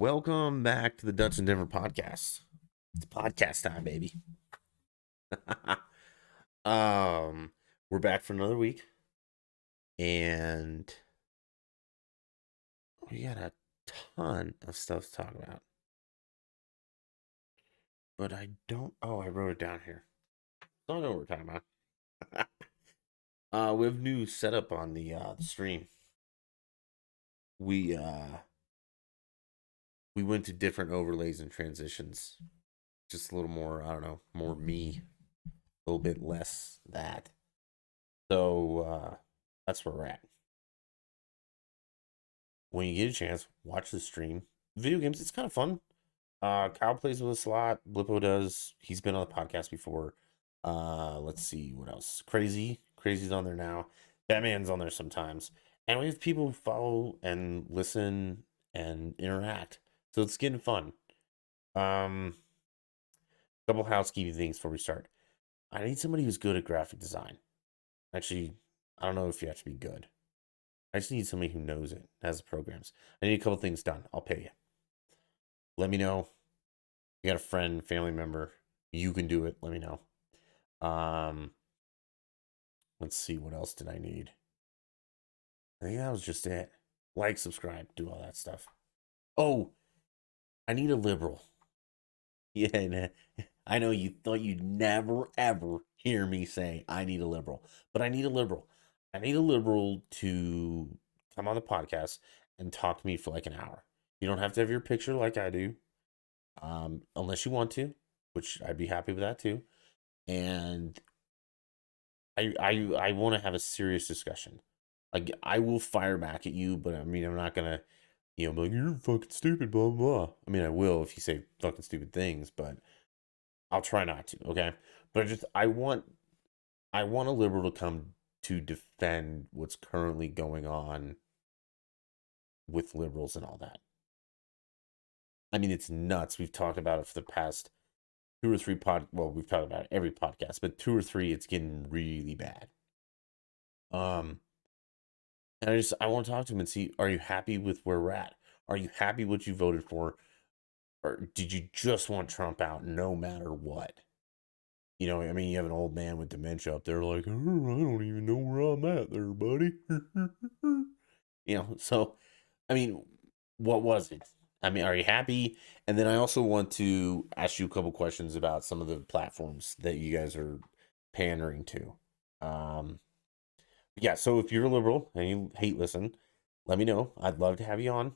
Welcome back to the Dutch and Denver podcast. It's podcast time, baby. um, we're back for another week, and we got a ton of stuff to talk about. But I don't. Oh, I wrote it down here. Don't know what we're talking about. We have new setup on the stream. We went to different overlays and transitions. Just a little more. I don't know, more me. A little bit less that. So that's where we're at. When you get a chance, watch the stream. Video games, it's kind of fun. Kyle plays with us a lot. Blippo does. He's been on the podcast before. Let's see what else. Crazy's on there now. Batman's on there sometimes. And we have people who follow and listen and interact. So it's getting fun. Couple housekeeping things before we start. I need somebody who's good at graphic design. Actually, I don't know if you have to be good. I just need somebody who knows it, has the programs. I need a couple things done. I'll pay you. Let me know. You got a friend, family member, you can do it. Let me know. Let's see, what else did I need? I think that was just it. Like, subscribe, do all that stuff. Oh, I need a liberal. Yeah, I know you thought you'd never ever hear me say I need a liberal, but I need a liberal. I need a liberal to come on the podcast and talk to me for like an hour. You don't have to have your picture like I do, unless you want to, which I'd be happy with that too. And I want to have a serious discussion. Like I will fire back at you, but I mean I'm not gonna, be like you're fucking stupid, blah blah. I mean I will if you say fucking stupid things, but I'll try not to. Okay, but I want a liberal to come to defend what's currently going on with liberals and all that. I mean, it's nuts. We've talked about it for the past two or three well, we've talked about it every podcast, but two or three, it's getting really bad. Um, and I want to talk to him and see, are you happy with where we're at? Are you happy what you voted for? Or did you just want Trump out no matter what? I mean, you have an old man with dementia up there like, "Oh, I don't even know where I'm at there, buddy." So, I mean, what was it? I mean, are you happy? And then I also want to ask you a couple questions about some of the platforms that you guys are pandering to. Um, yeah, so if you're a liberal and you hate listen, let me know. I'd love to have you on.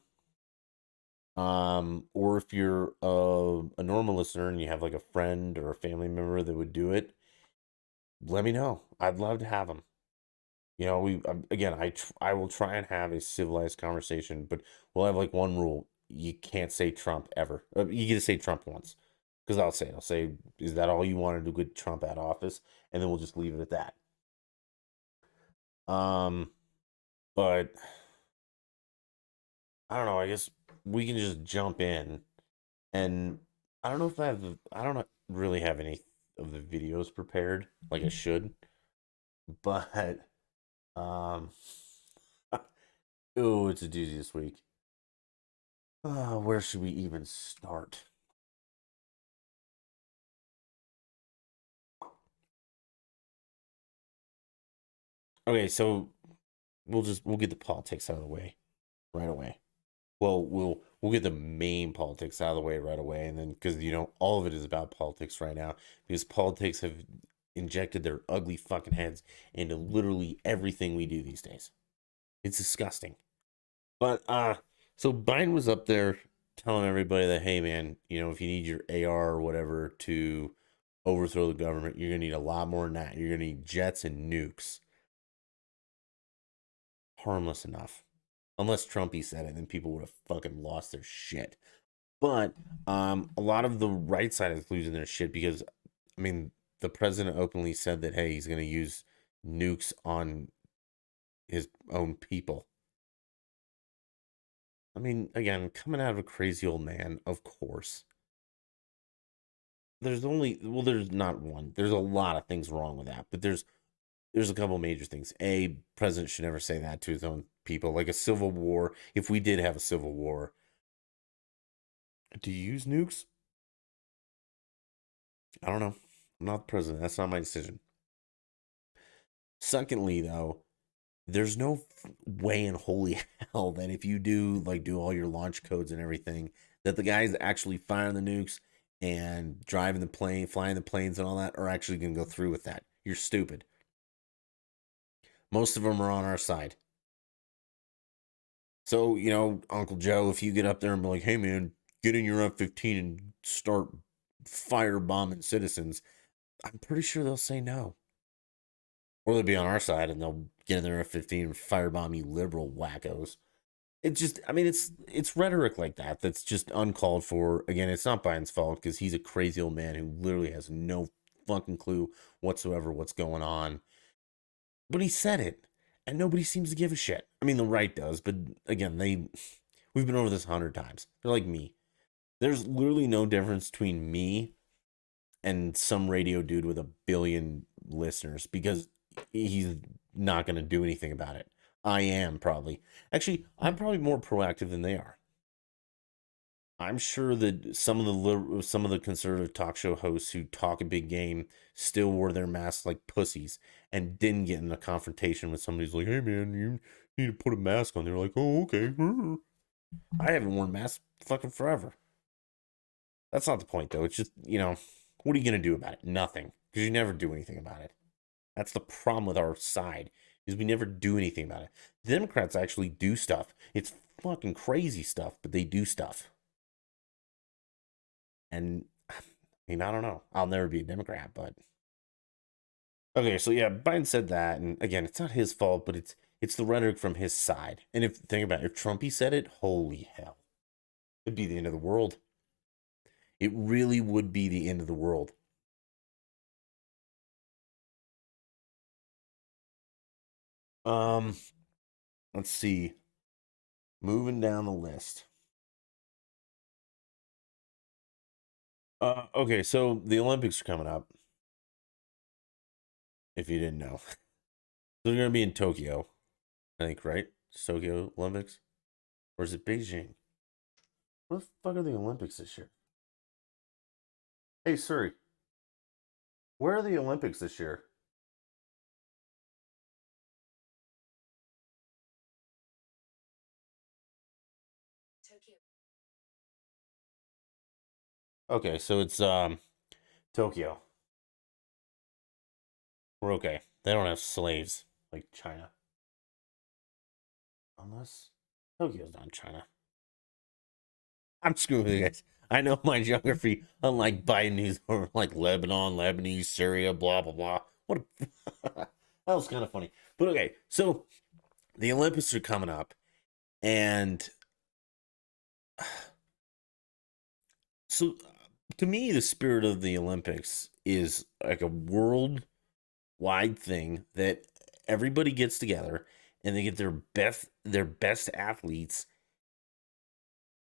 Or if you're a normal listener and you have like a friend or a family member that would do it, let me know. I'd love to have them. Again, I will try and have a civilized conversation, but we'll have like one rule: you can't say Trump ever. You get to say Trump once, because I'll say, is that all you wanted to get Trump out of office? And then we'll just leave it at that. Um, but I don't know. I guess we can just jump in, and I don't know if I don't really have any of the videos prepared like I should, but um, oh, it's a doozy this week. Where should we even start? Okay, so we'll get the politics out of the way right away. Well, we'll get the main politics out of the way right away, and then because all of it is about politics right now because politics have injected their ugly fucking heads into literally everything we do these days. It's disgusting. But so Biden was up there telling everybody that, hey man, if you need your AR or whatever to overthrow the government, you're gonna need a lot more than that. You're gonna need jets and nukes. Harmless enough. Unless Trumpy said it, then people would have fucking lost their shit. But a lot of the right side is losing their shit because, I mean, the president openly said that, hey, he's going to use nukes on his own people. I mean, again, coming out of a crazy old man, of course. There's not one. There's a lot of things wrong with that, but there's a couple major things. A president should never say that to his own people. Like a civil war. If we did have a civil war, Do you use nukes? I don't know. I'm not the president. That's not my decision. Secondly, though, there's no way in holy hell that if you do all your launch codes and everything, that the guys actually firing the nukes and driving the plane, flying the planes and all that are actually going to go through with that. You're stupid. Most of them are on our side. So, Uncle Joe, if you get up there and be like, hey, man, get in your F-15 and start firebombing citizens, I'm pretty sure they'll say no. Or they'll be on our side and they'll get in their F-15 and firebomb you liberal wackos. It just, I mean, it's rhetoric like that that's just uncalled for. Again, it's not Biden's fault because he's a crazy old man who literally has no fucking clue whatsoever what's going on. But he said it, and nobody seems to give a shit. I mean, the right does, but again, we've been over this 100 times. They're like me. There's literally no difference between me and some radio dude with a billion listeners because he's not going to do anything about it. I am probably. Actually, I'm probably more proactive than they are. I'm sure that some of the conservative talk show hosts who talk a big game still wore their masks like pussies and didn't get in a confrontation with somebody who's like, "Hey man, you need to put a mask on." They're like, "Oh, okay." I haven't worn masks fucking forever. That's not the point though. It's just, what are you gonna do about it? Nothing, because you never do anything about it. That's the problem with our side is we never do anything about it. The Democrats actually do stuff. It's fucking crazy stuff, but they do stuff. And I mean, I don't know. I'll never be a Democrat, but okay. So yeah, Biden said that, and again, it's not his fault, but it's the rhetoric from his side. And if think about it, if Trumpy said it, holy hell, it'd be the end of the world. It really would be the end of the world. Um, let's see. Moving down the list. Okay, so the Olympics are coming up. If you didn't know, so they're gonna be in Tokyo, I think, right? It's Tokyo Olympics, or is it Beijing? Where the fuck are the Olympics this year? Hey Siri, where are the Olympics this year? Okay, so it's Tokyo. We're okay. They don't have slaves like China, unless Tokyo's not China. I'm screwing with you guys. I know my geography, unlike Biden, who's like Lebanon, Lebanese, Syria, blah blah blah. What? That was kind of funny. But okay, so the Olympics are coming up, and so to me, the spirit of the Olympics is like a worldwide thing that everybody gets together and they get their best athletes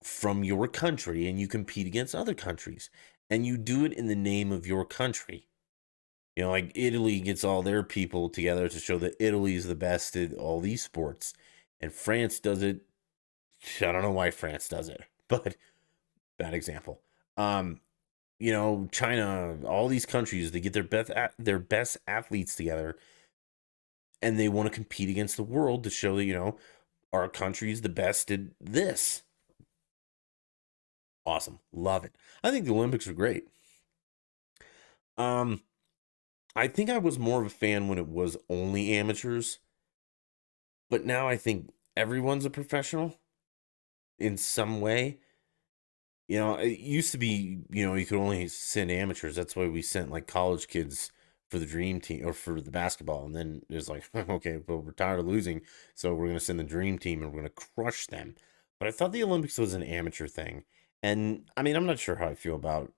from your country and you compete against other countries and you do it in the name of your country. Like Italy gets all their people together to show that Italy is the best at all these sports. And France does it. I don't know why France does it, but bad example. Um, China, all these countries, they get their best athletes together and they want to compete against the world to show that, our country is the best at this. Awesome. Love it. I think the Olympics are great. Um, I think I was more of a fan when it was only amateurs, but now I think everyone's a professional in some way. It used to be, you could only send amateurs. That's why we sent like college kids for the dream team or for the basketball. And then it was like, okay, well, we're tired of losing. So we're going to send the dream team and we're going to crush them. But I thought the Olympics was an amateur thing. And I mean, I'm not sure how I feel about,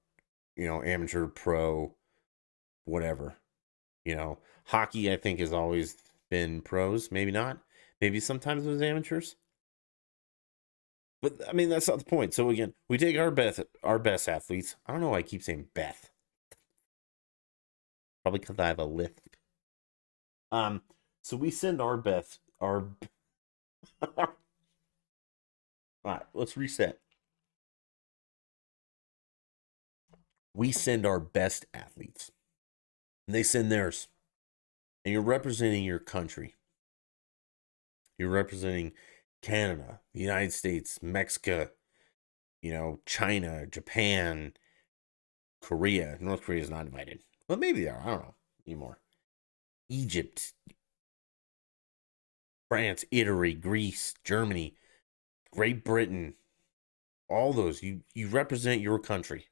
amateur, pro, whatever. Hockey, I think, has always been pros. Maybe not. Maybe sometimes it was amateurs. But I mean, that's not the point. So again, we take our best athletes. I don't know why I keep saying Beth. Probably because I have a lisp. Um, so we send our Beth our. All right, let's reset. We send our best athletes, and they send theirs. And you're representing your country. You're representing Canada, the United States, Mexico, China, Japan, Korea. North Korea is not invited. But maybe they are. I don't know anymore. Egypt, France, Italy, Greece, Germany, Great Britain, all those. You represent your country.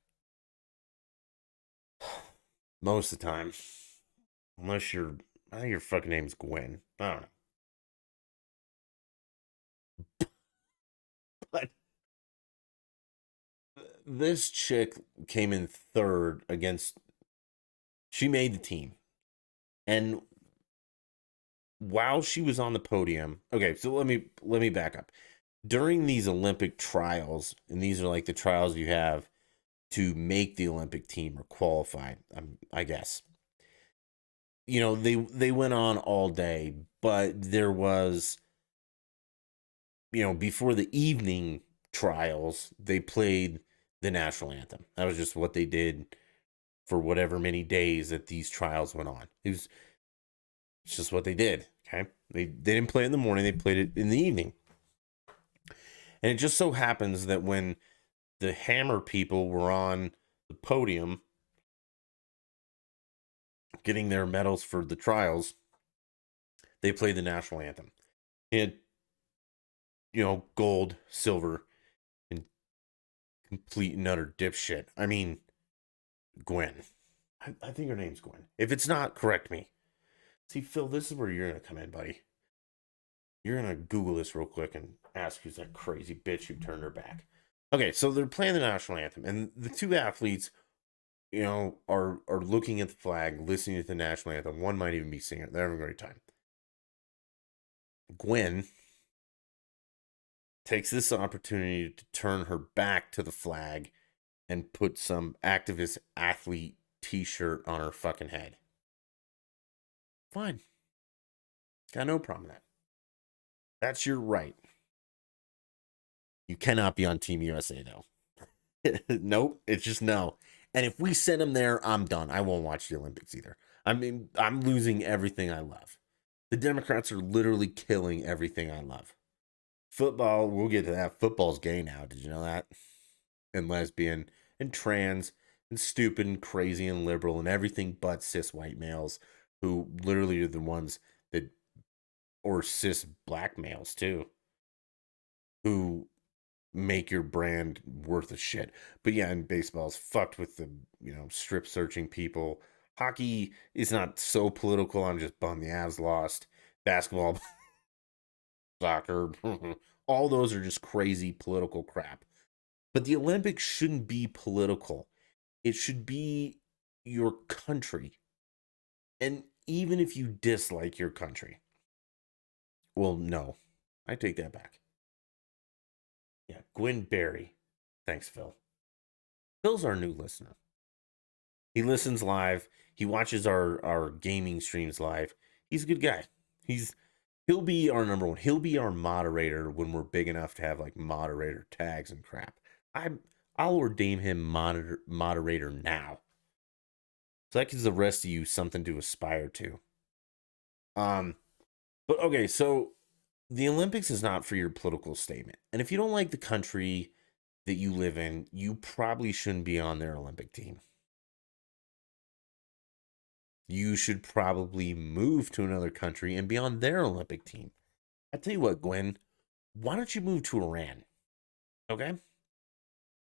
Most of the time. Unless I think your fucking name's Gwen. I don't know. But this chick came in third against, she made the team. And while she was on the podium, okay, so let me back up. During these Olympic trials, and these are like the trials you have to make the Olympic team or qualify, I guess. They went on all day, but there was, before the evening trials, they played the national anthem. That was just what they did for whatever many days that these trials went on. It's just what they did. Okay, they didn't play it in the morning; they played it in the evening. And it just so happens that when the Hammer people were on the podium getting their medals for the trials, they played the national anthem. It had, gold, silver, and complete and utter dipshit. I mean, Gwen. I think her name's Gwen. If it's not, correct me. See, Phil, this is where you're going to come in, buddy. You're going to Google this real quick and ask who's that crazy bitch who turned her back. Okay, so they're playing the national anthem, and the two athletes, are looking at the flag, listening to the national anthem. One might even be singing it. They're having a great time. Gwen takes this opportunity to turn her back to the flag and put some activist athlete t-shirt on her fucking head. Fine. Got no problem with that. That's your right. You cannot be on Team USA, though. Nope. It's just no. And if we send them there, I'm done. I won't watch the Olympics either. I mean, I'm losing everything I love. The Democrats are literally killing everything I love. Football, we'll get to that. Football's gay now. Did you know that? And lesbian and trans and stupid and crazy and liberal and everything but cis white males who literally are the ones that, or cis black males too, who make your brand worth a shit. But yeah, and baseball's fucked with the, strip searching people. Hockey is not so political. I'm just bummed the Avs lost. Basketball, soccer, all those are just crazy political crap. But the Olympics shouldn't be political. It should be your country. And even if you dislike your country, well, no, I take that back. Yeah, Gwen Berry. Thanks, Phil. Phil's our new listener. He listens live. He watches our gaming streams live. He's a good guy. He'll be our number one. He'll be our moderator when we're big enough to have like moderator tags and crap. I'll ordain him moderator now. So that gives the rest of you something to aspire to. But okay, so the Olympics is not for your political statement. And if you don't like the country that you live in, you probably shouldn't be on their Olympic team. You should probably move to another country and be on their Olympic team. I tell you what, Gwen, why don't you move to Iran? Okay?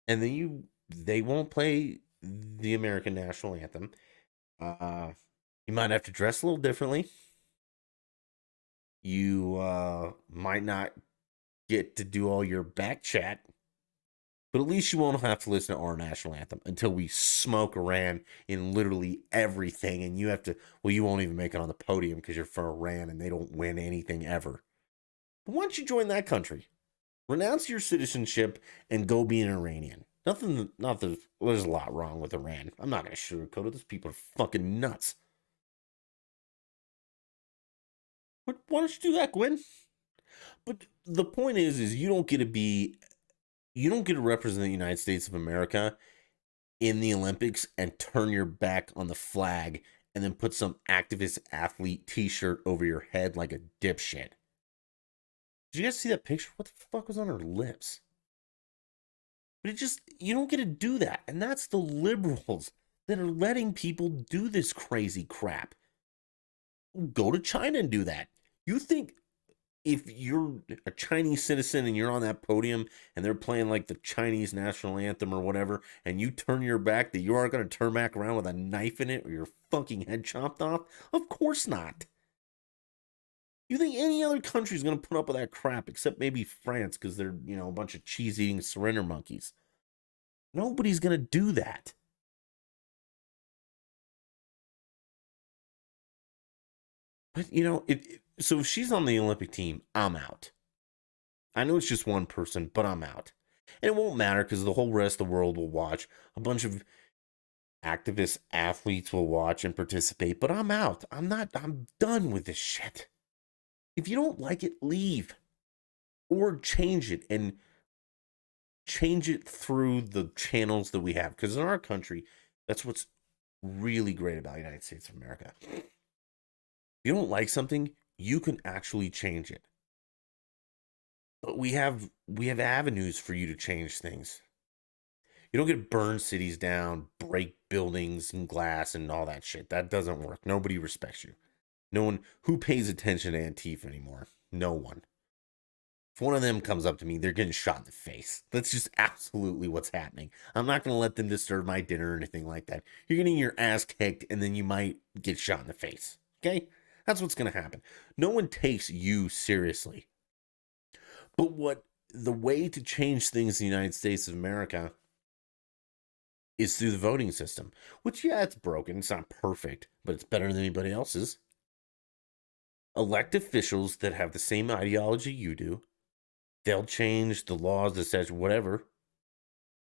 And then they won't play the American national anthem. You might have to dress a little differently. You might not get to do all your back chat, but at least you won't have to listen to our national anthem until we smoke Iran in literally everything. And you have to, well, you won't even make it on the podium because you're from Iran and they don't win anything ever. But why don't you join that country? Renounce your citizenship and go be an Iranian. There's a lot wrong with Iran. I'm not going to sugarcoat it. Those people are fucking nuts. But why don't you do that, Gwen? But the point is you don't get to represent the United States of America in the Olympics and turn your back on the flag and then put some activist athlete t-shirt over your head like a dipshit. Did you guys see that picture? What the fuck was on her lips? But you don't get to do that. And that's the liberals that are letting people do this crazy crap. Go to China and do that. You think if you're a Chinese citizen and you're on that podium and they're playing like the Chinese national anthem or whatever, and you turn your back, that you aren't going to turn back around with a knife in it or your fucking head chopped off? Of course not. You think any other country is going to put up with that crap except maybe France because they're, a bunch of cheese-eating surrender monkeys? Nobody's going to do that. But, so if she's on the Olympic team, I'm out. I know it's just one person, but I'm out. And it won't matter because the whole rest of the world will watch. A bunch of activist athletes will watch and participate, but I'm out. I'm done with this shit. If you don't like it, leave. Or change it, and change it through the channels that we have. Because in our country, that's what's really great about the United States of America. If you don't like something, you can actually change it. But we have avenues for you to change things. You don't get to burn cities down, break buildings and glass and all that shit. That doesn't work. Nobody respects you. No one who pays attention to Antifa anymore. No one. If one of them comes up to me, they're getting shot in the face. That's just absolutely what's happening. I'm not going to let them disturb my dinner or anything like that. You're getting your ass kicked and then you might get shot in the face. Okay? That's what's going to happen. No one takes you seriously. But the way to change things in the United States of America is through the voting system, which, yeah, it's broken. It's not perfect, but it's better than anybody else's. Elect officials that have the same ideology you do. They'll change the laws, the statute, whatever,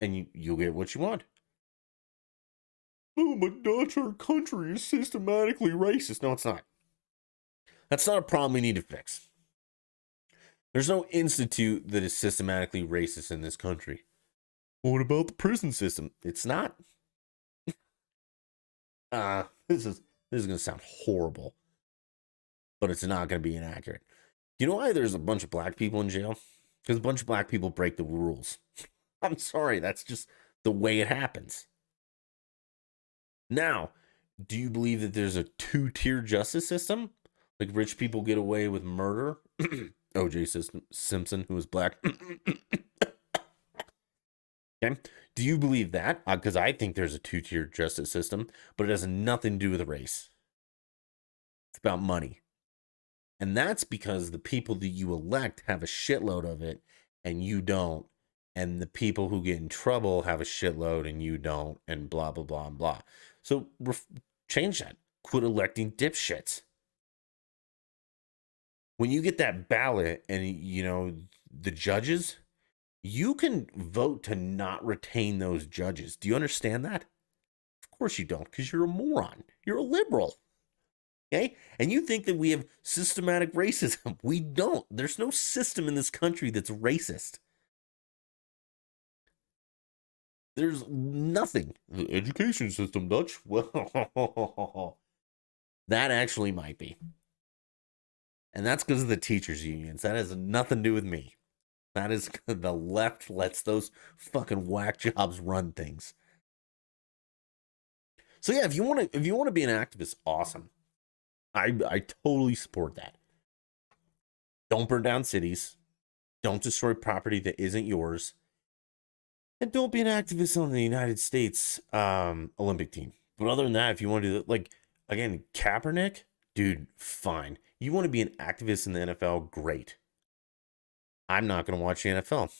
and you'll get what you want. Oh, but Dutch, our country is systematically racist. No, it's not. That's not a problem we need to fix. There's no institute that is systematically racist in this country. What about the prison system? It's not. This is going to sound horrible, but it's not going to be inaccurate. You know why there's a bunch of black people in jail? Because a bunch of black people break the rules. I'm sorry, that's just the way it happens. Now, do you believe that there's a two-tier justice system? Like rich people get away with murder? O.J. Simpson, who was black. Okay. Do you believe that? Because I think there's a two-tier justice system, but it has nothing to do with race. It's about money. And that's because the people that you elect have a shitload of it and you don't. And the people who get in trouble have a shitload and you don't, and blah, blah, blah, and blah. So change that. Quit electing dipshits. When you get that ballot and, the judges, you can vote to not retain those judges. Do you understand that? Of course you don't, because you're a moron. You're a liberal. Okay? And you think that we have systematic racism. We don't. There's no system in this country that's racist. There's nothing. The education system, Dutch. Well, that actually might be. And that's because of the teachers' unions. That has nothing to do with me. That is the left lets those fucking whack jobs run things. So yeah, if you want to be an activist, awesome. I totally support that. Don't burn down cities. Don't destroy property that isn't yours. And don't be an activist on the United States Olympic team. But other than that, if you want to do that, like, again, Kaepernick, dude, fine. You want to be an activist in the NFL, great. I'm not going to watch the NFL.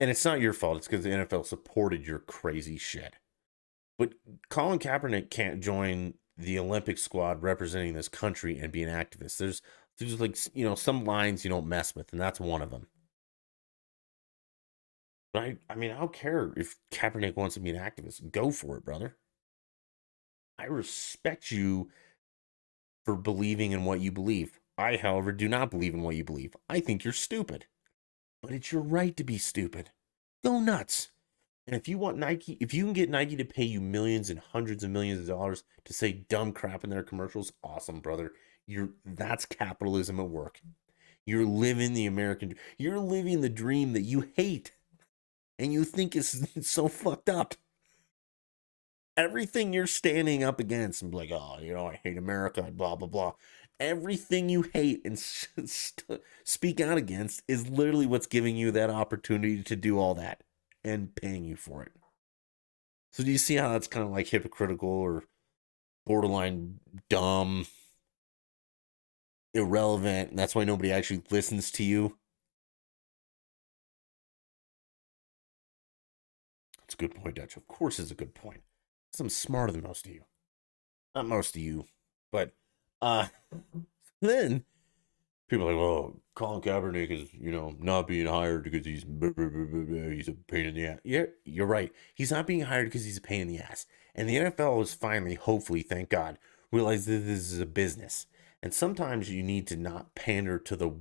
And it's not your fault. It's because the NFL supported your crazy shit. But Colin Kaepernick can't join the Olympic squad representing this country and be an activist. There's like, some lines you don't mess with, and that's one of them. But I mean, I don't care if Kaepernick wants to be an activist. Go for it, brother. I respect you for believing in what you believe. I, however, do not believe in what you believe. I think you're stupid. But it's your right to be stupid. Go nuts. And if you want Nike, if you can get Nike to pay you millions and hundreds of millions of dollars to say dumb crap in their commercials, awesome, brother. That's capitalism at work. You're living the dream that you hate and you think is so fucked up. Everything you're standing up against and be like, oh, I hate America, blah, blah, blah. Everything you hate and speak out against is literally what's giving you that opportunity to do all that and paying you for it. So do you see how that's kind of like hypocritical or borderline dumb, irrelevant, and that's why nobody actually listens to you? That's a good point, Dutch. Of course it's a good point. I'm smarter than most of you. Not most of you, but uh then people are like, well, Colin Kaepernick is, not being hired because he's he's a pain in the ass. Yeah, you're right. He's not being hired because he's a pain in the ass. And the NFL is finally, hopefully, thank God, realized that this is a business. And sometimes you need to not pander to the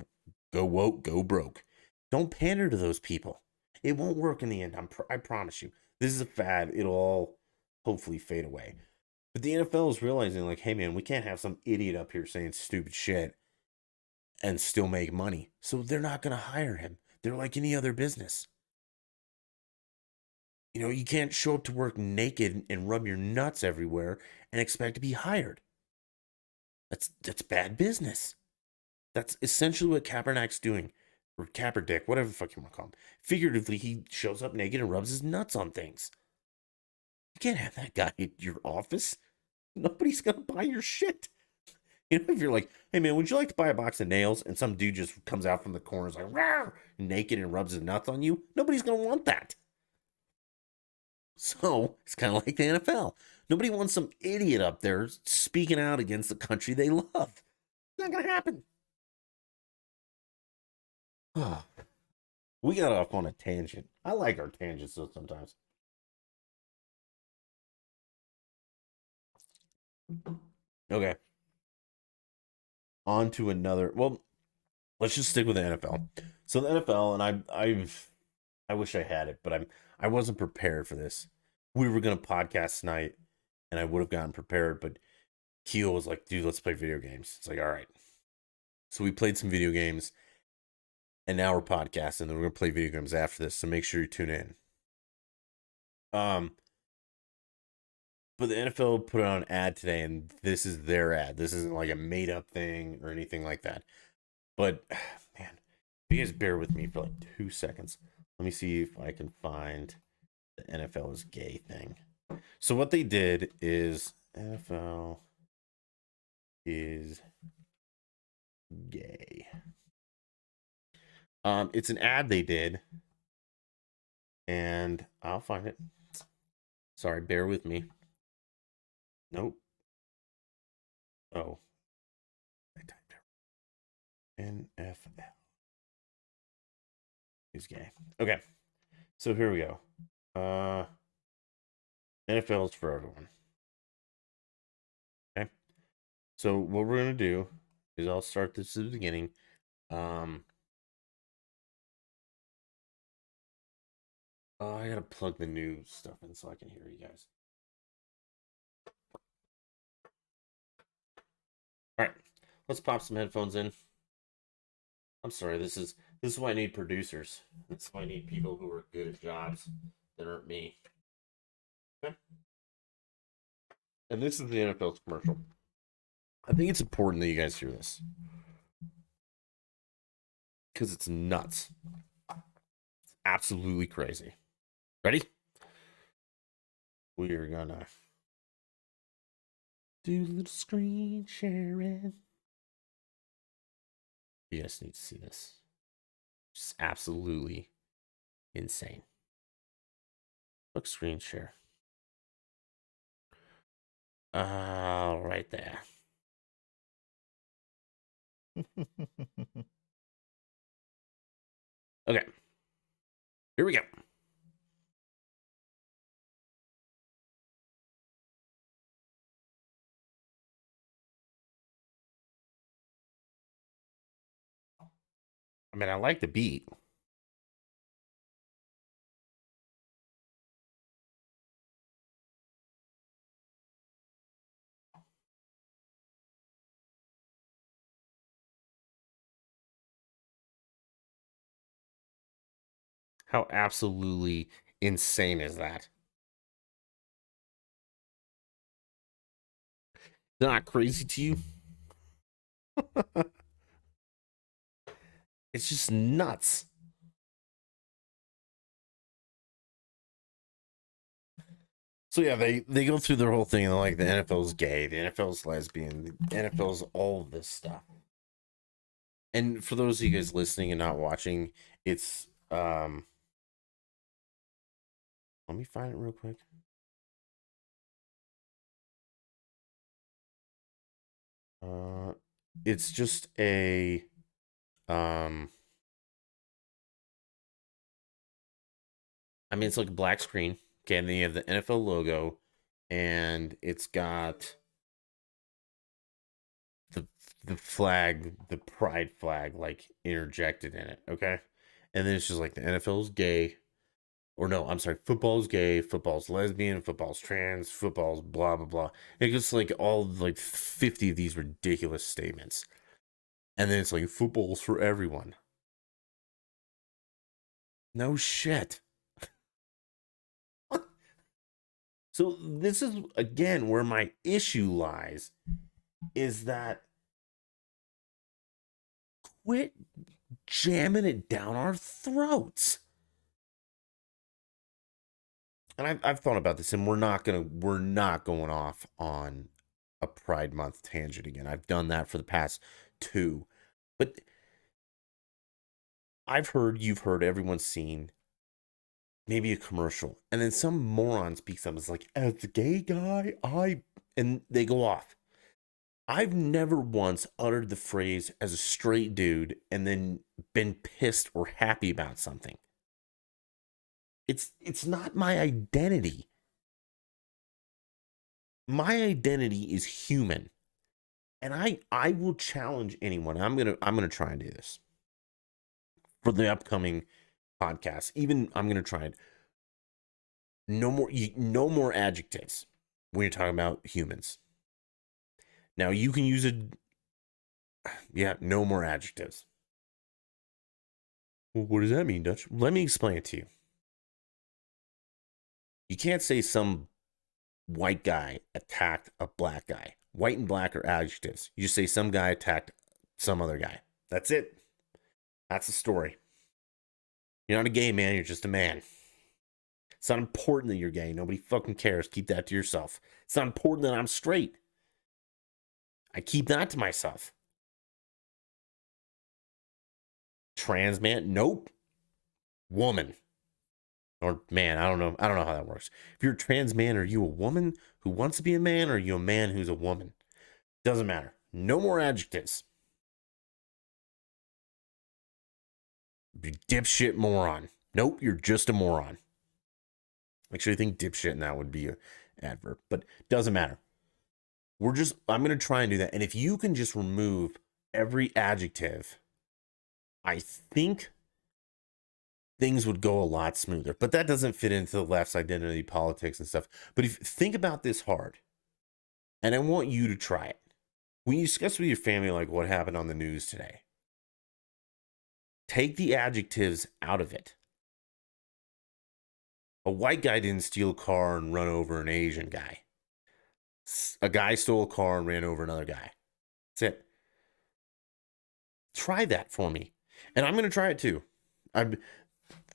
go woke, go broke. Don't pander to those people. It won't work in the end. I promise you. This is a fad. It'll all hopefully fade away. But the NFL is realizing, like, hey, man, we can't have some idiot up here saying stupid shit and still make money. So they're not going to hire him. They're like any other business. You can't show up to work naked and rub your nuts everywhere and expect to be hired. That's bad business. That's essentially what Kaepernick's doing. Or Kaepernick, whatever the fuck you want to call him. Figuratively, he shows up naked and rubs his nuts on things. You can't have that guy in your office. Nobody's going to buy your shit. If you're like, hey man, would you like to buy a box of nails? And some dude just comes out from the corners like, rawr, naked and rubs his nuts on you. Nobody's going to want that. So it's kind of like the NFL. Nobody wants some idiot up there speaking out against the country they love. It's not going to happen. We got off on a tangent. I like our tangents though sometimes. Okay. On to another. Well, let's just stick with the NFL. So the NFL, and I wish I had it, but I wasn't prepared for this. We were gonna podcast tonight, and I would have gotten prepared, but Keel was like, "Dude, let's play video games." It's like, all right. So we played some video games, and now we're podcasting, and we're gonna play video games after this. So make sure you tune in. Um, but the NFL put on an ad today, and this is their ad. This isn't like a made up thing or anything like that. But man, you guys bear with me for like 2 seconds. Let me see if I can find the NFL is gay thing. So what they did is NFL is gay. It's an ad they did, and I'll find it. Sorry, bear with me. Nope. Oh, I typed it. NFL is gay. Okay, so here we go. NFL is for everyone. Okay, so what we're gonna do is I'll start this at the beginning. I gotta plug the new stuff in so I can hear you guys. All right, let's pop some headphones in. I'm sorry, this is why I need producers. This is why I need people who are good at jobs that aren't me. Okay. And this is the NFL's commercial. I think it's important that you guys hear this because it's nuts. It's absolutely crazy. Ready? We are gonna do a little screen sharing. You guys need to see this. Just absolutely insane. Look, screen share. Right there. Okay. Here we go. I mean, I like the beat. How absolutely insane is that? They're not crazy to you? It's just nuts. So yeah, they go through their whole thing and they're like the NFL's gay, the NFL's lesbian, the NFL's all of this stuff. And for those of you guys listening and not watching, it's let me find it real quick. Uh it's just a um I mean it's like a black screen. Okay, and then you have the NFL logo and it's got the the flag, the pride flag, like interjected in it. Okay, and then it's just like the NFL's gay, or no, I'm sorry, football's gay, football's lesbian, football's trans, football's blah blah blah. It gets like all like 50 of these ridiculous statements, and then it's like football's for everyone. No shit. So this is again where my issue lies, is that quit jamming it down our throats. And I've thought about this, and we're not going off on a Pride Month tangent again. I've done that for the past two, but you've heard, everyone's seen maybe a commercial, and then some moron speaks up. It's like, as a gay guy, and they go off. I've never once uttered the phrase as a straight dude and then been pissed or happy about something. It's not my identity. My identity is human. And I will challenge anyone. I'm gonna try and do this for the upcoming podcast. Even I'm gonna try it. No more adjectives when you're talking about humans. Now you can use a yeah, no more adjectives. Well, what does that mean, Dutch? Let me explain it to you. You can't say some white guy attacked a black guy. White and black are adjectives. You just say some guy attacked some other guy. That's it. That's the story. You're not a gay man, you're just a man. It's not important that you're gay. Nobody fucking cares. Keep that to yourself. It's not important that I'm straight. I keep that to myself. Trans man? Nope. Woman. Or man, I don't know. I don't know how that works. If you're a trans man, are you a woman who wants to be a man, or are you a man who's a woman? Doesn't matter. No more adjectives. You dipshit moron. Nope, you're just a moron. Actually, I think dipshit in that would be an adverb, but doesn't matter. I'm going to try and do that. And if you can just remove every adjective, I think things would go a lot smoother. But that doesn't fit into the left's identity politics and stuff. But if think about this hard, and I want you to try it. When you discuss with your family, like what happened on the news today, take the adjectives out of it. A white guy didn't steal a car and run over an Asian guy. A guy stole a car and ran over another guy. That's it. Try that for me. And I'm going to try it too.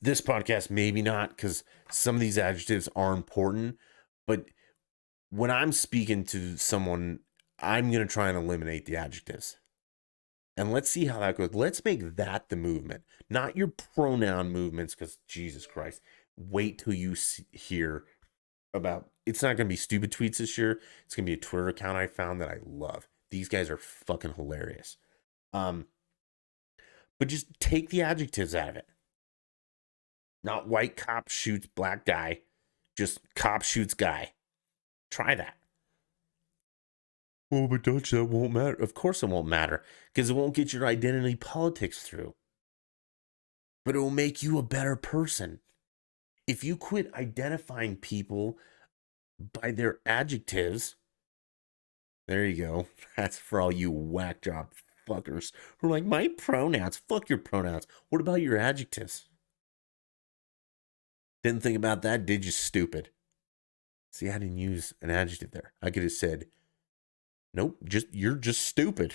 This podcast, maybe not, because some of these adjectives are important. But when I'm speaking to someone, I'm going to try and eliminate the adjectives. And let's see how that goes. Let's make that the movement, not your pronoun movements, because Jesus Christ, wait till you hear about it's not going to be stupid tweets this year. It's going to be a Twitter account I found that I love. These guys are fucking hilarious. But just take the adjectives out of it. Not white cop shoots black guy, just cop shoots guy. Try that. Oh, but Dutch, that won't matter. Of course it won't matter, because it won't get your identity politics through. But it will make you a better person. If you quit identifying people by their adjectives, there you go. That's for all you whack job fuckers who are like, my pronouns. Fuck your pronouns. What about your adjectives? Didn't think about that, did you, stupid? See, I didn't use an adjective there. I could have said, nope, you're just stupid.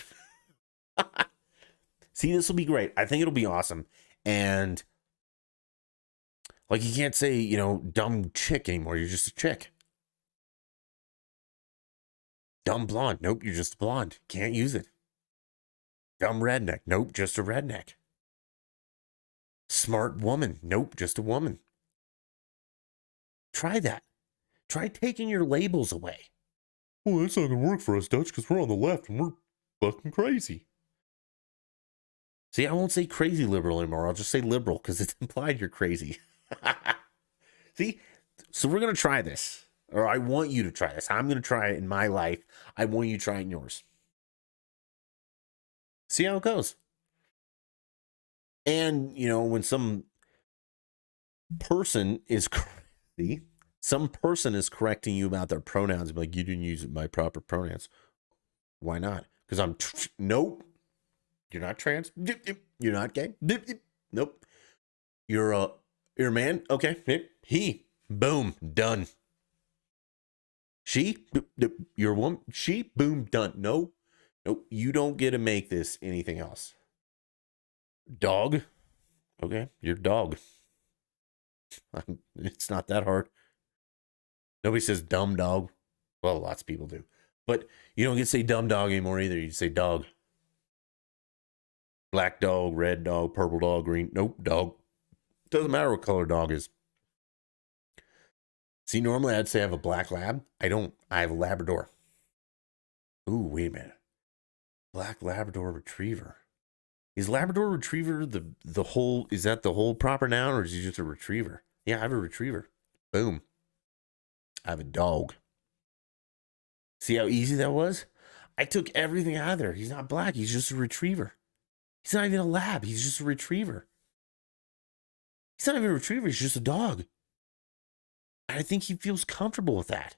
See, this will be great. I think it'll be awesome. And like, you can't say, dumb chick anymore. You're just a chick. Dumb blonde. Nope, you're just a blonde. Can't use it. Dumb redneck. Nope, just a redneck. Smart woman. Nope, just a woman. Try that. Try taking your labels away. Well, that's not going to work for us, Dutch, because we're on the left and we're fucking crazy. See, I won't say crazy liberal anymore. I'll just say liberal because it's implied you're crazy. See? So we're going to try this. Or I want you to try this. I'm going to try it in my life. I want you to try it in yours. See how it goes. And, when some person is crazy, some person is correcting you about their pronouns, like, you didn't use my proper pronouns. Why not? Because I'm, nope. You're not trans. You're not gay. Nope. You're a man. Okay. He. Boom. Done. She. You're a woman. She. Boom. Done. No. Nope. You don't get to make this anything else. Dog. Okay. You're dog. It's not that hard. Nobody says dumb dog. Well, lots of people do. But you don't get to say dumb dog anymore either. You say dog. Black dog, red dog, purple dog, green. Nope, dog. Doesn't matter what color dog is. See, normally I'd say I have a black lab. I don't. I have a Labrador. Ooh, wait a minute. Black Labrador Retriever. Is Labrador Retriever the whole, is that the whole proper noun, or is he just a retriever? Yeah, I have a retriever. Boom. I have a dog. See how easy that was? I took everything out of there. He's not black. He's just a retriever. He's not even a lab. He's just a retriever. He's not even a retriever. He's just a dog. I think he feels comfortable with that.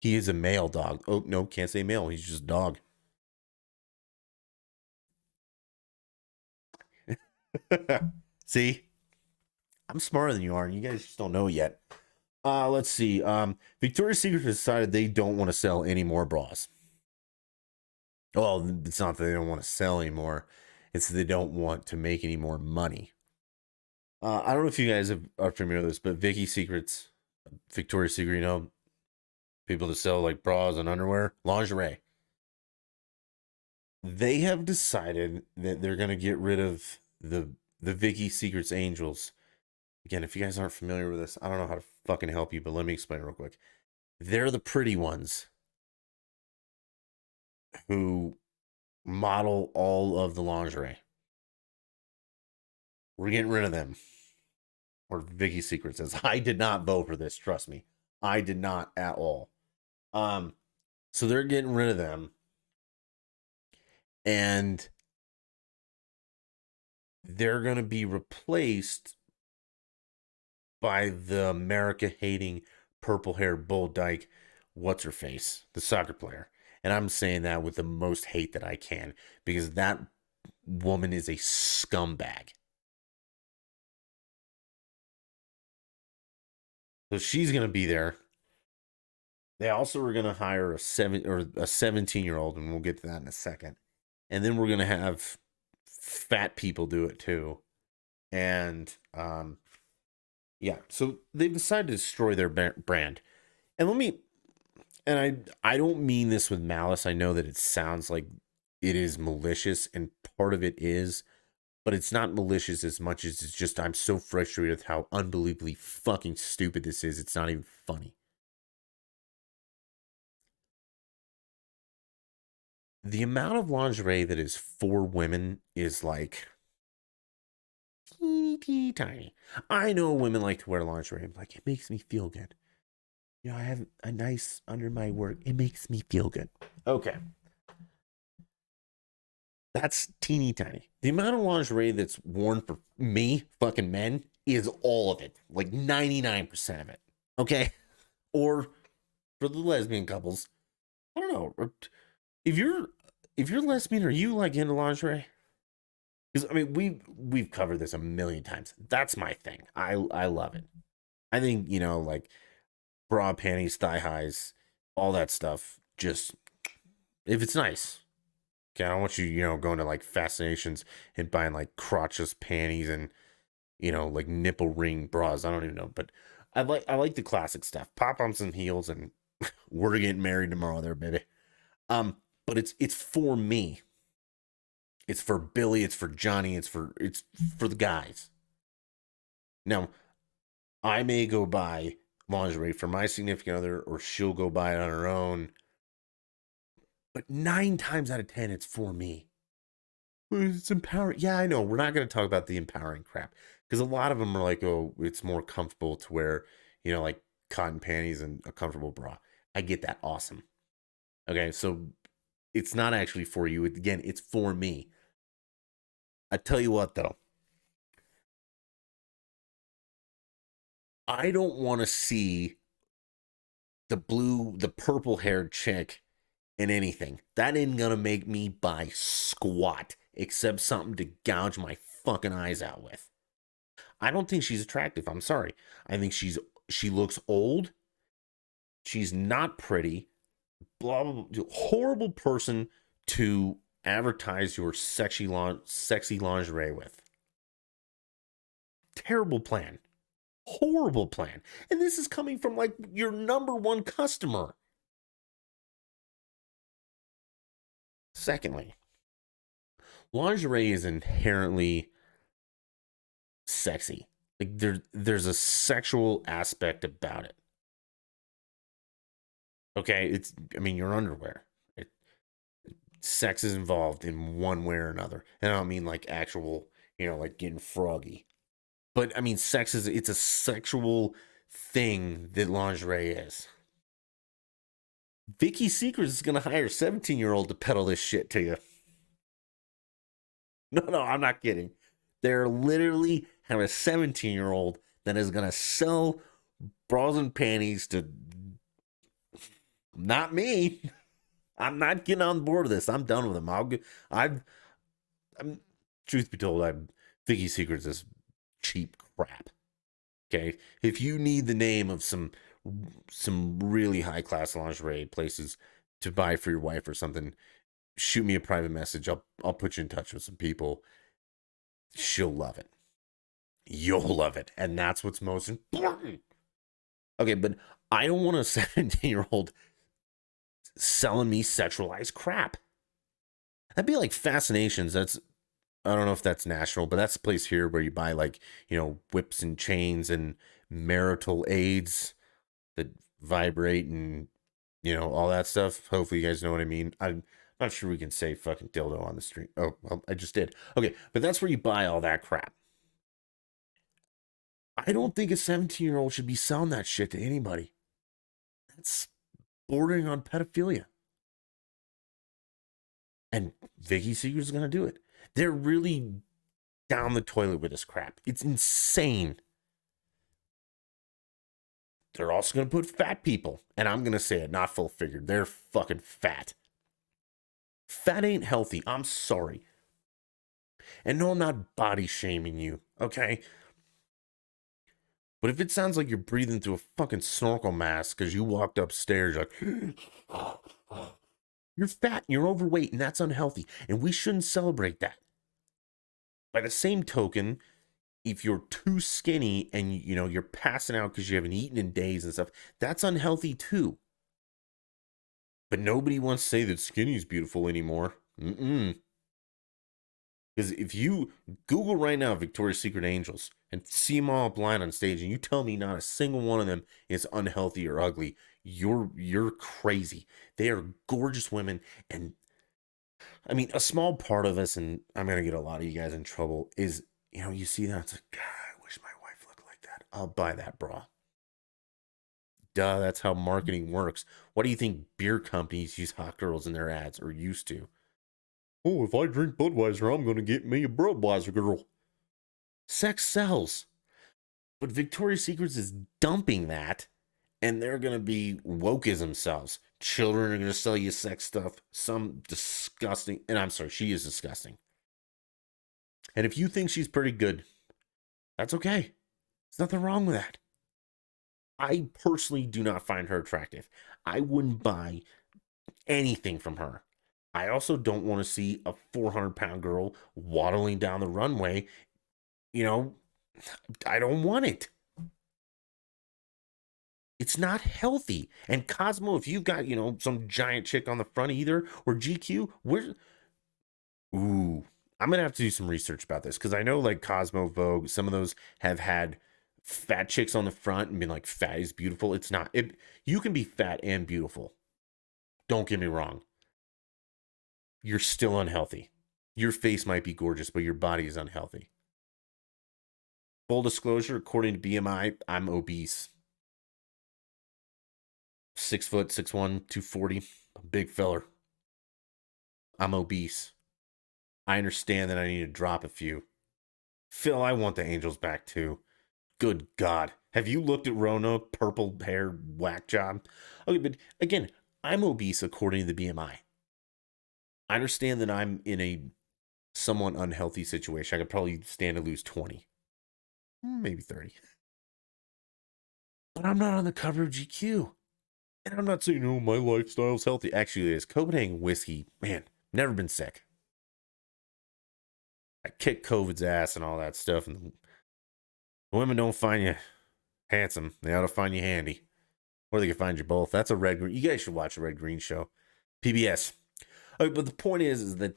He is a male dog. Oh, no, can't say male. He's just a dog. See? I'm smarter than you are, and you guys just don't know yet. Let's see. Victoria's Secret has decided they don't want to sell any more bras. Well, it's not that they don't want to sell anymore. It's that they don't want to make any more money. I don't know if you guys are familiar with this, but Vicky's Secrets, Victoria's Secret, people that sell like bras and underwear, lingerie. They have decided that they're going to get rid of the Vicky's Secrets Angels. Again, if you guys aren't familiar with this, I don't know how to fucking help you, but let me explain real quick. They're the pretty ones who model all of the lingerie. We're getting rid of them. Or Vicky's Secret says, I did not vote for this, trust me. I did not at all. So they're getting rid of them. And they're going to be replaced by the America-hating, purple-haired bull dyke, what's-her-face, the soccer player. And I'm saying that with the most hate that I can, because that woman is a scumbag. So she's going to be there. They also are going to hire a 17-year-old, and we'll get to that in a second. And then we're going to have fat people do it too. And yeah, so they've decided to destroy their brand. And I don't mean this with malice. I know that it sounds like it is malicious, and part of it is, but it's not malicious as much as it's just, I'm so frustrated with how unbelievably fucking stupid this is. It's not even funny. The amount of lingerie that is for women is like teeny tiny. I know women like to wear lingerie. I'm like, it makes me feel good. I have a nice under my work. It makes me feel good. Okay. That's teeny tiny. The amount of lingerie that's worn for me, fucking men, is all of it. Like 99% of it. Okay? Or for the lesbian couples, I don't know. If you're lesbian, are you like into lingerie? Because I mean, we've covered this a million times. That's my thing. I love it. I think, like bra, panties, thigh highs, all that stuff, just if it's nice. Okay, I don't want you, going to like Fascinations and buying like crotchless panties and, like nipple ring bras. I don't even know, but I like the classic stuff. Pop on some heels and we're getting married tomorrow there, baby. But it's for me. It's for Billy, it's for Johnny, it's for the guys. Now, I may go buy lingerie for my significant other, or she'll go buy it on her own. But 9 times out of 10, it's for me. It's empowering. Yeah, I know. We're not going to talk about the empowering crap because a lot of them are like, oh, it's more comfortable to wear, like cotton panties and a comfortable bra. I get that. Awesome. Okay, so it's not actually for you. Again, it's for me. I tell you what, though, I don't want to see the purple haired chick in anything. That ain't gonna make me buy squat except something to gouge my fucking eyes out with. I don't think she's attractive. I'm sorry. I think she looks old. She's not pretty. Blah blah blah. Horrible person to advertise your sexy lingerie with. Terrible plan. Horrible plan. And this is coming from like your number one customer. Secondly, lingerie is inherently sexy. Like there's a sexual aspect about it. Okay, your underwear. It, sex is involved in one way or another. And I don't mean like actual, like getting froggy. But I mean it's a sexual thing that lingerie is. Vicky Secrets is gonna hire a 17-year-old to peddle this shit to you. No, no, I'm not kidding. They're literally have a 17-year-old that is gonna sell bras and panties to not me. I'm not getting on board with this. I'm done with them. I'm truth be told, I'm Vicky Secrets is cheap crap. Okay. If you need the name of some really high class lingerie places to buy for your wife or something, shoot me a private message. I'll put you in touch with some people. She'll love it. You'll love it. And that's what's most important. Okay, but I don't want a 17-year-old selling me sexualized crap. That'd be like Fascinations. I don't know if that's national, but that's a place here where you buy like, whips and chains and marital aids that vibrate and, all that stuff. Hopefully you guys know what I mean. I'm not sure we can say fucking dildo on the street. Oh, well, I just did. Okay, but that's where you buy all that crap. I don't think a 17-year-old should be selling that shit to anybody. That's bordering on pedophilia. And Vicky Seeger's going to do it. They're really down the toilet with this crap. It's insane. They're also going to put fat people. And I'm going to say it, not full figured. They're fucking fat. Fat ain't healthy. I'm sorry. And no, I'm not body shaming you, okay? But if it sounds like you're breathing through a fucking snorkel mask because you walked upstairs, like, you're fat, you're overweight, and that's unhealthy. And we shouldn't celebrate that. By the same token, if you're too skinny and you're passing out because you haven't eaten in days and stuff, that's unhealthy too. But nobody wants to say that skinny is beautiful anymore. Because if you Google right now Victoria's Secret Angels and see them all blind on stage, and you tell me not a single one of them is unhealthy or ugly, you're crazy. They are gorgeous women, and I mean, a small part of us, and I'm gonna get a lot of you guys in trouble, is you see that, it's like, God, I wish my wife looked like that. I'll buy that bra. Duh, that's how marketing works. What do you think beer companies use hot girls in their ads, or used to? Oh, if I drink Budweiser, I'm gonna get me a Budweiser girl. Sex sells. But Victoria's Secrets is dumping that, and they're gonna be woke as themselves. Children are gonna sell you sex stuff. Some disgusting, and I'm sorry, she is disgusting. And if you think she's pretty good, that's okay. There's nothing wrong with that. I personally do not find her attractive. I wouldn't buy anything from her. I also don't want to see a 400-pound girl waddling down the runway. You know, I don't want it. It's not healthy. And Cosmo, if you've got, some giant chick on the front either, or GQ, ooh, I'm gonna have to do some research about this because I know like Cosmo, Vogue, some of those have had fat chicks on the front and been like, fat is beautiful. It's not. You can be fat and beautiful. Don't get me wrong. You're still unhealthy. Your face might be gorgeous, but your body is unhealthy. Full disclosure, according to BMI, I'm obese. 6 foot, 6'1", 240, a big feller. I'm obese. I understand that I need to drop a few. Phil, I want the Angels back too. Good God. Have you looked at Rona, purple hair whack job? Okay, but again, I'm obese according to the BMI. I understand that I'm in a somewhat unhealthy situation. I could probably stand to lose 20, maybe 30. But I'm not on the cover of GQ. And I'm not saying, oh, my lifestyle's healthy. Actually, it is. Copenhagen whiskey, man, never been sick. I kicked COVID's ass and all that stuff. And the women don't find you handsome. They ought to find you handy. Or they can find you both. That's a red green. You guys should watch a red green show. PBS. Okay, but the point is that,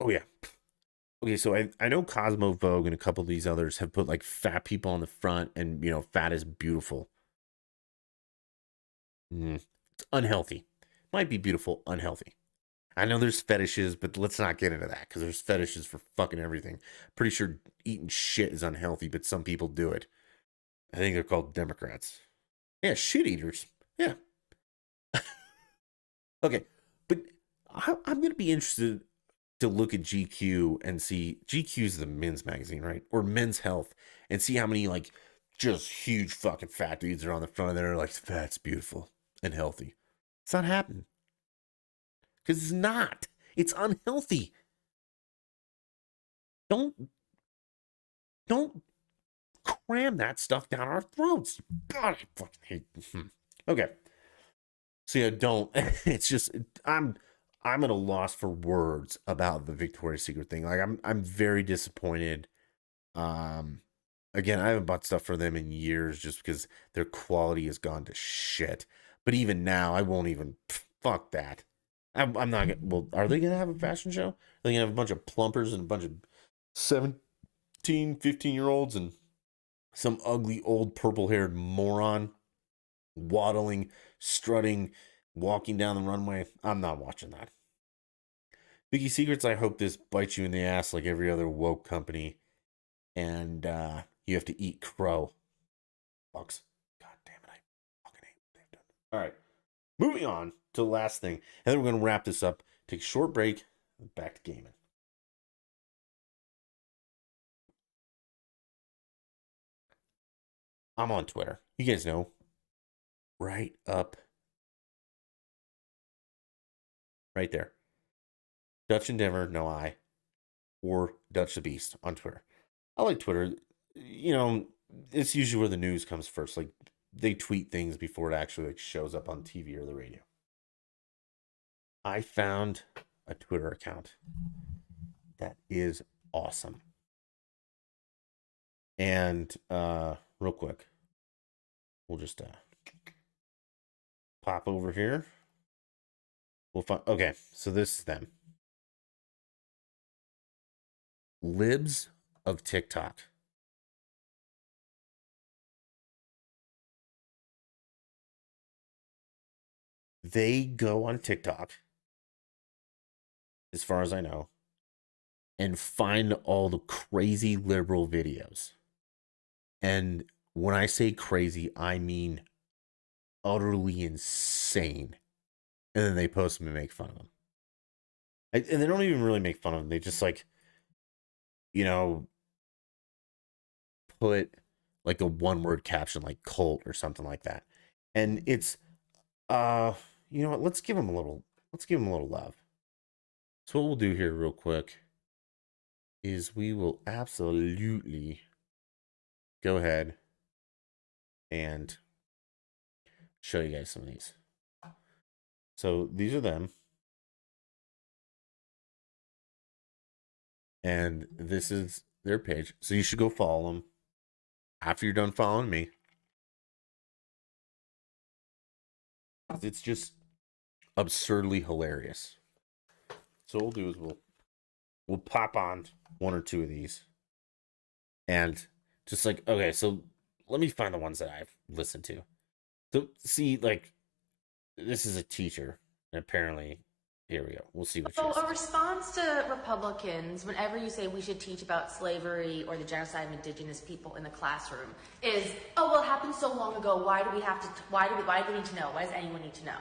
oh yeah. Okay, so I know Cosmo, Vogue, and a couple of these others have put like fat people on the front and, fat is beautiful. It's unhealthy. Might be beautiful, unhealthy. I know there's fetishes, but let's not get into that because there's fetishes for fucking everything. Pretty sure eating shit is unhealthy, but some people do it. I think they're called Democrats. Yeah, shit eaters. Yeah. Okay, but I'm going to be interested to look at GQ and see. GQ's the men's magazine, right? Or Men's Health, and see how many like just huge fucking fat dudes are on the front of there like, fat's beautiful and healthy. It's not happening. Because it's not. It's unhealthy. Don't don't cram that stuff down our throats. God, I fucking hate. Okay. So yeah, don't. It's just I'm at a loss for words about the Victoria's Secret thing. Like I'm very disappointed. Um Again, I haven't bought stuff for them in years just because their quality has gone to shit. But even now, I won't even fuck that. I'm not gonna. Well, are they gonna have a fashion show? Are they gonna have a bunch of plumpers and a bunch of 17, 15-year-olds and some ugly old purple-haired moron waddling, strutting, walking down the runway? I'm not watching that. Vicky Secrets, I hope this bites you in the ass like every other woke company, and you have to eat crow. Fucks. God damn it, I fucking hate what they've done. All right, moving on to the last thing, and then we're gonna wrap this up. Take a short break. Back to gaming. I'm on Twitter. You guys know. Right up. Right there. Dutch Endeavor, no I. Or Dutch the Beast on Twitter. I like Twitter. It's usually where the news comes first. Like they tweet things before it actually like shows up on TV or the radio. I found a Twitter account that is awesome. And real quick, we'll just pop over here. We'll find. Okay, so this is them. Libs of TikTok. They go on TikTok, as far as I know, and find all the crazy liberal videos. And when I say crazy, I mean utterly insane. And then they post them and make fun of them. And they don't even really make fun of them. They just like, put like a one-word caption like cult or something like that. And it's you know what, let's give them a little love. So what we'll do here real quick is we will absolutely go ahead and show you guys some of these. So these are them. And this is their page. So you should go follow them after you're done following me. It's just absurdly hilarious. So what we'll do is we'll pop on one or two of these. And just like, okay, so let me find the ones that I've listened to. So see, like, this is a teacher. And apparently, here we go. We'll see what she So says. a response to Republicans, whenever you say we should teach about slavery or the genocide of indigenous people in the classroom, is, oh, well, it happened so long ago. Why do we need to know? Why does anyone need to know?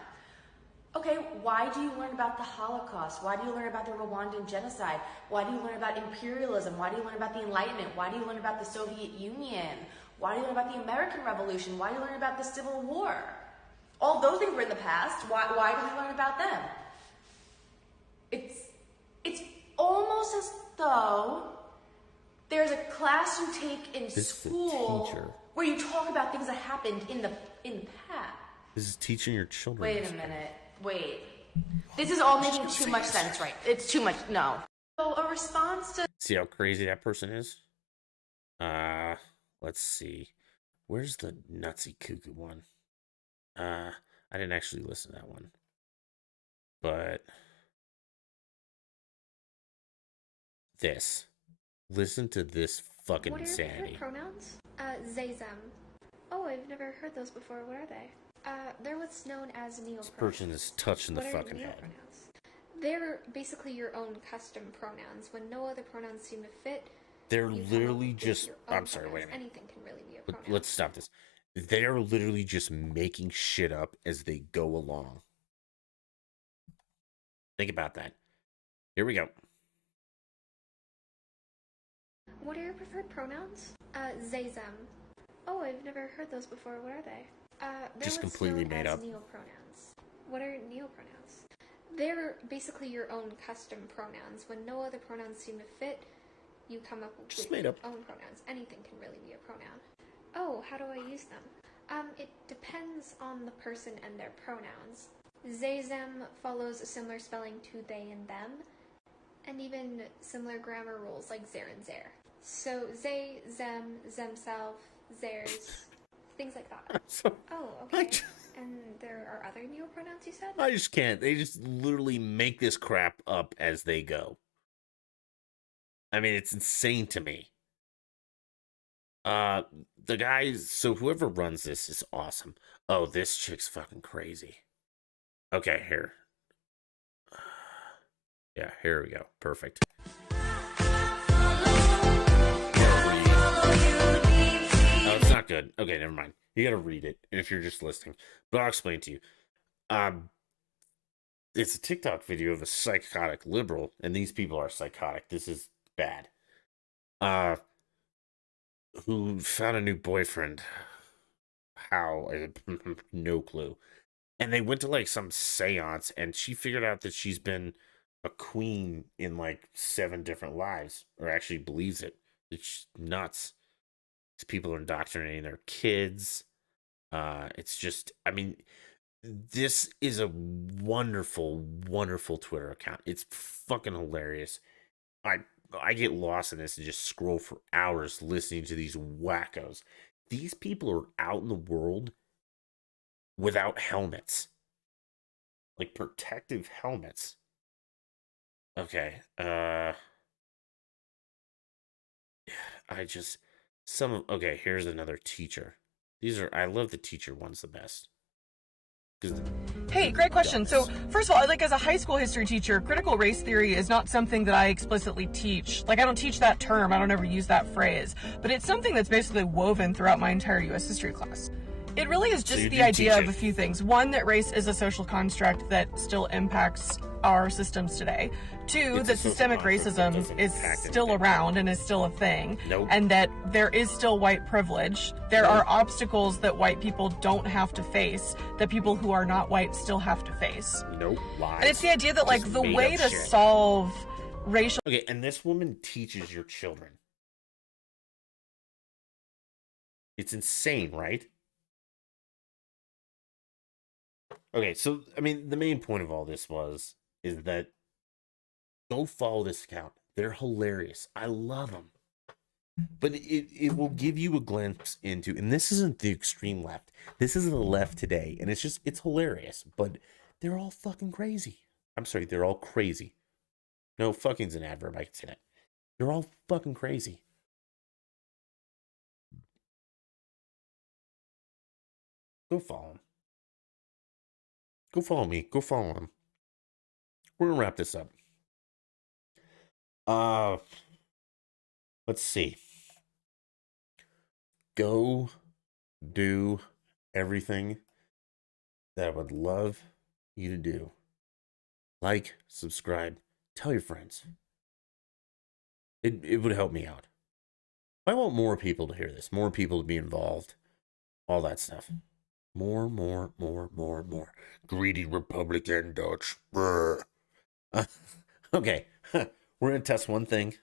Okay, why do you learn about the Holocaust? Why do you learn about the Rwandan genocide? Why do you learn about imperialism? Why do you learn about the Enlightenment? Why do you learn about the Soviet Union? Why do you learn about the American Revolution? Why do you learn about the Civil War? All those things were in the past. Why do we learn about them? It's almost as though there's a class you take in school where you talk about things that happened in the past. This is teaching your children. Wait a minute. Wait. This is all making too much sense, right? It's too much. No. So a response to... See how crazy that person is? Let's see. Where's the nutsy cuckoo one? I didn't actually listen to that one. But this. Listen to this fucking insanity. What are your pronouns? They, them. Oh, I've never heard those before. What are they? They're what's known as neopronouns. This person is touching the fucking head. They're basically your own custom pronouns. When no other pronouns seem to fit, they're literally just... I'm sorry, wait a minute. Anything can really be a pronoun. Let's stop this. They're literally just making shit up as they go along. Think about that. Here we go. What are your preferred pronouns? They, them. Oh, I've never heard those before. What are they? They're Just completely made up. Neopronouns. What are neopronouns? They're basically your own custom pronouns. When no other pronouns seem to fit, you come up with your own pronouns. Anything can really be a pronoun. Oh, how do I use them? It depends on the person and their pronouns. They, them follows a similar spelling to they and them, and even similar grammar rules like there and there. So they, them, themself, theirs, things like that. Oh, okay. And there are other neopronouns you said? I just can't. They just literally make this crap up as they go. I mean, it's insane to me. The guys, so whoever runs this is awesome. Oh, this chick's fucking crazy. Okay, here. Yeah, here we go. Perfect. Oh, it's not good. Okay, never mind. You gotta read it if you're just listening. But I'll explain it to you. It's a TikTok video of a psychotic liberal, and these people are psychotic. This is bad. Who found a new boyfriend. How? I have no clue. And they went to like some seance, and she figured out that she's been a queen in like 7 different lives, or actually believes it. It's nuts. These people are indoctrinating their kids. It's just, I mean, this is a wonderful, wonderful Twitter account. It's fucking hilarious. I get lost in this and just scroll for hours listening to these wackos. These people are out in the world without helmets. Like protective helmets. Okay. Okay, here's another teacher. I love the teacher ones the best. Hey, great question. So, first of all, like as a high school history teacher, critical race theory is not something that I explicitly teach. Like, I don't teach that term. I don't ever use that phrase. But it's something that's basically woven throughout my entire U.S. history class. It really is just the idea of a few things. One, that race is a social construct that still impacts our systems today. Two, that systemic racism is still around and is still a thing. And that there is still white privilege. There are obstacles that white people don't have to face, that people who are not white still have to face. Lies. And it's the idea that, like, the way to solve racial... Okay, and this woman teaches your children. It's insane, right? Okay, so I mean, the main point of all this is that go follow this account. They're hilarious. I love them. But it will give you a glimpse into, and this isn't the extreme left. This is the left today, and it's hilarious. But they're all fucking crazy. I'm sorry, they're all crazy. No, fucking's an adverb. I can say that. They're all fucking crazy. Go follow them. Go follow me. Go follow them. We're gonna wrap this up. Let's see. Go do everything that I would love you to do. Like, subscribe, tell your friends. It would help me out. I want more people to hear this, more people to be involved, all that stuff. More. Greedy Republican Dutch. Okay, we're gonna test one thing,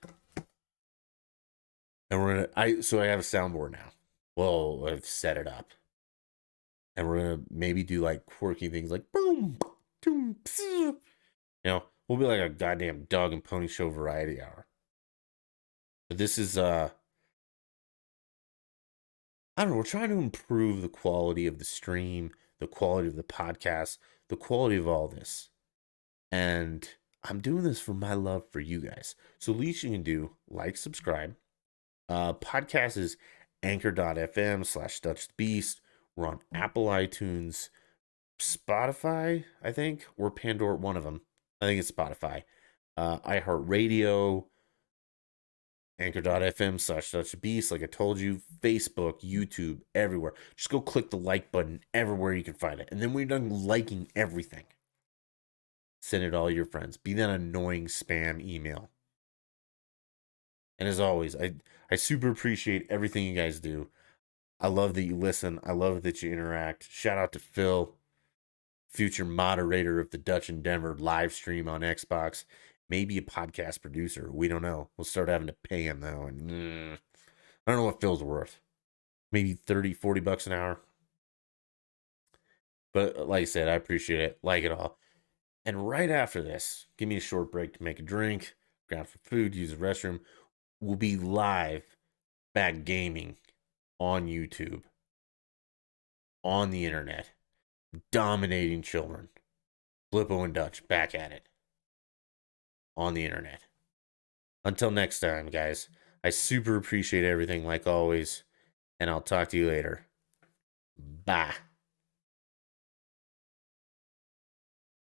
and I have a soundboard now. Well, I've set it up, and we're gonna maybe do like quirky things like boom, boom, psst. We'll be like a goddamn dog and pony show variety hour. But this is I don't know, we're trying to improve the quality of the stream, the quality of the podcast, the quality of all this. And I'm doing this for my love for you guys. So the least you can do, like, subscribe. Podcast is anchor.fm/DutchTheBeast. We're on Apple iTunes, Spotify, I think, or Pandora, one of them. I think it's Spotify. iHeartRadio, anchor.fm/DutchTheBeast. Like I told you, Facebook, YouTube, everywhere. Just go click the like button everywhere you can find it. And then when you're done liking everything, send it to all your friends. Be that annoying spam email. And as always, I super appreciate everything you guys do. I love that you listen. I love that you interact. Shout out to Phil, future moderator of the Dutch in Denver live stream on Xbox. Maybe a podcast producer. We don't know. We'll start having to pay him, though. And I don't know what Phil's worth. Maybe $30-$40 an hour. But like I said, I appreciate it. Like it all. And right after this, give me a short break to make a drink, grab for food, use the restroom. We'll be live back gaming on YouTube, on the internet, dominating children. Blippo and Dutch back at it on the internet. Until next time, guys, I super appreciate everything like always, and I'll talk to you later. Bye.